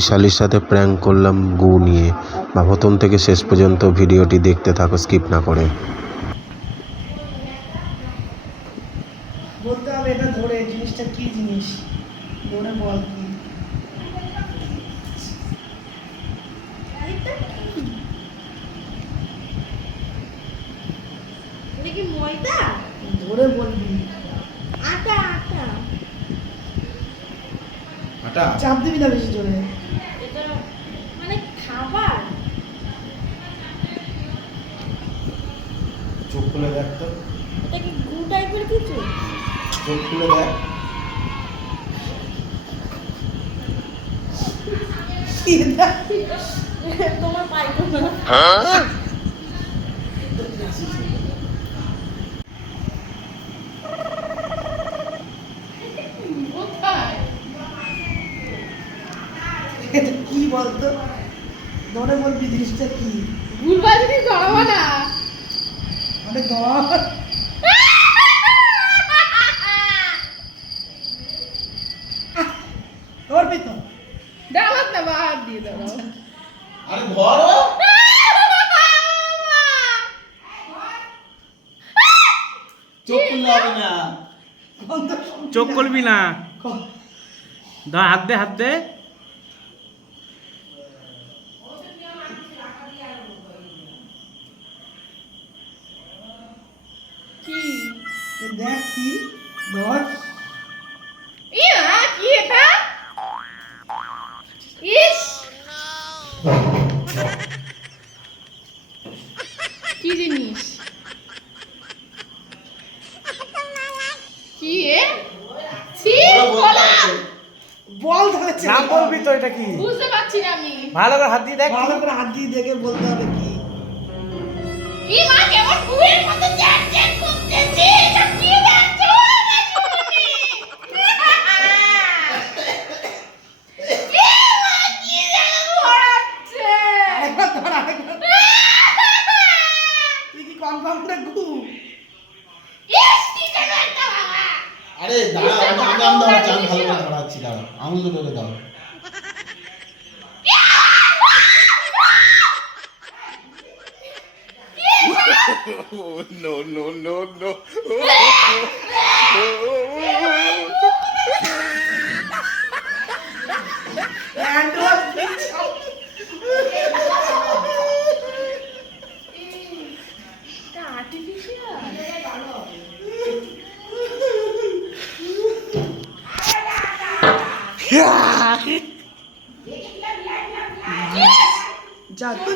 শালির সাথে প্র্যাঙ্ক করলাম গু নিয়ে। বা প্রথম থেকে শেষ পর্যন্ত ভিডিওটি দেখতে থাকো স্কিপ না করে। বলতে হবে এটা ধরে জিনিসটা কি জিনিস ধরে বল কি এটা কি ময়দা? ধরে বলবি। আটা আটা আটা চাপ দিবি না বেশি জোরে। এটা মানে খাবার। চোখ খুলে দেখ তো, এটা কি গু টাইপের কিছু? চোখ খুলে দেখ। তোমার পাইতো না। এটা কি বলতো ধরে বলবি জিনিসটা কি। ভুলভাল জিনিস ধরাবো না। মানে ধর ধরবি তো। ডালাত না বাদ দিয়ে দাও। আরে ধরো, চোখ খুললে হবে না। গন্ধ শুনবি চোখ না। করবি না, ক- ধর হাত দে হাত দে। কি? দেখ কি ধর। ইয়া কি এটা? ইস কি জিনিস? কি এ? ছি বলা বল ধরে না বলবি তো এটা কি? বুঝতে পারছি না আমি। ভালো করে হাত দিয়ে দেখ। ভালো করে হাত দিয়ে দেখে বলতে হবে কি। ই মা কেমন কুয়ের মতো চ্যাট চ্যাট করতেছে। এটা কি দেখছো? আরেকবার ধর আরেকবার। তুই কি কনফার্ম করে ঘু। আরে দাঁড়া, আমি ধরাচ্ছি, আমি ভালো করে ধরাচ্ছি, দাঁড়া আঙুল দুটোকে দাও। হ্যান্ড ওয়াশ দিচ্ছ। যা তুই